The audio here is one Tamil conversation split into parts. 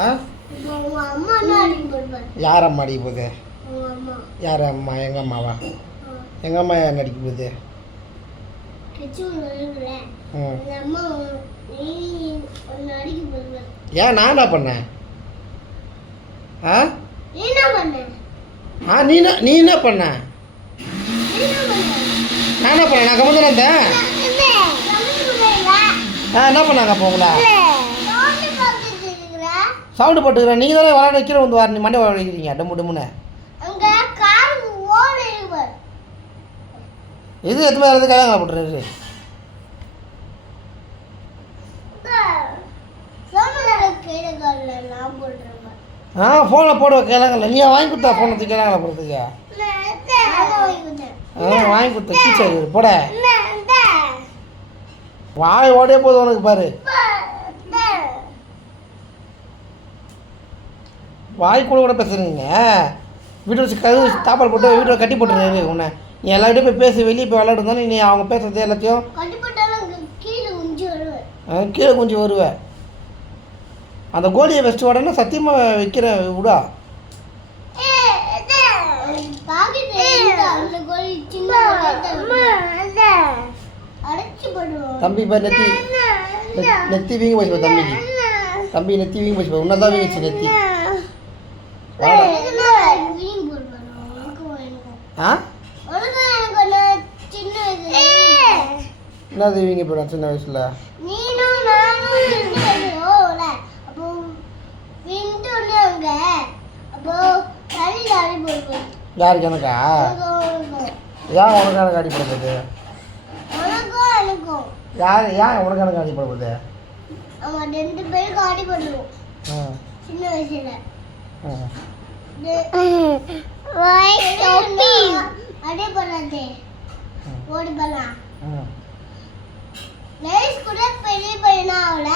ஆ யார் அம்மா அடிக்க போகுது? யார் அம்மா? எங்கள் அம்மாவா? எங்கள் அம்மா யார் அடிக்க போகுது? ஏன் நான் என்ன பண்ணேன்? ஆ நீ என்ன பண்ண? நான் என்ன பண்ணேன்? நான் கம்மி இருந்தேன். என்ன பண்ணாங்க அப்போ உங்களை? சவுண்டு போட்டுக்கிறேன். நீங்கள் தானே விளையாட வைக்கிற வந்து வார நீ மண்டை வைக்கிறீங்க டம்மு டம்முன்னு. இது எத்தனை பேர் கல்யாணம் போட்டுரு? ஃபோனில் போடுவ கேளாங்கல்ல. நீ வாங்கி கொடுத்தா ஃபோனை கேளாங்கல்ல போடுறதுக்கு? வாங்கி கொடுத்த டீச்சர் போட வாய் ஓடே போதும் உனக்கு பாரு. வாய் கூட பேசுறீங்க. வீட்டை வச்சு கழுவு சாப்பாடு போட்டு வீட்டில் கட்டி போட்டுருங்க. உன்னை நீ எல்லார்கிட்டையும் போய் பேசி வெளியே போய் விளையாடுறதானே நீ அவங்க பேசுறது எல்லாத்தையும் கீழே குஞ்சு வருவேன். அந்த கோலியை வச்சுட்டு உடனே சத்தியமாக வைக்கிற விடா. தம்பி பாரு நெத்தி வீங்கி போச்சு. தம்பி நெத்தி வீங்கி போச்சு. உன்னதான் வீங்கிச்சு நெத்தி. என்னது வீங்கி போயிடும் சின்ன வயசுல? யாருக்கு எனக்கா? ஏன் உனக்கு எனக்கு அடிப்படுறது? யார் ஏன் உனக்கு எனக்கு அடிப்படுறது? ரெண்டு பேருக்கு அடிபடுவோம் சின்ன வயசுல. அடிபடாதே ஓடி போலாம். பெரிய பையனா அவள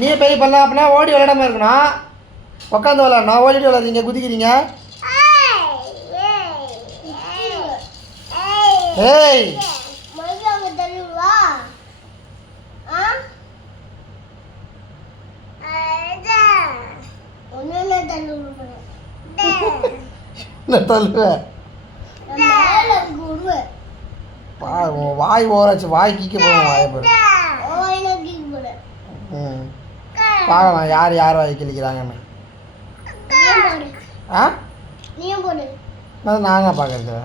நீ பெரிய பல்ல அப்படின்னா ஓடி விளையாடாம இருக்கணும். உட்காந்து விளையாடணும். ஓடிட்டு விளையாடுறீங்க குதிக்கிறீங்க. ஏய் வாய் ஓராச்சு. வாய் கீக்க போகும். வாய் போடு. பார்க்கலாம் யார் யார் வாய் கிழிக்கிறாங்கன்னு. நாங்கள் பார்க்கறது